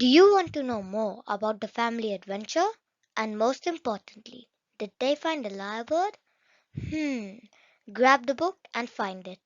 Do you want to know more about the family adventure? And most importantly, did they find a lyrebird? Hmm, grab the book and find it.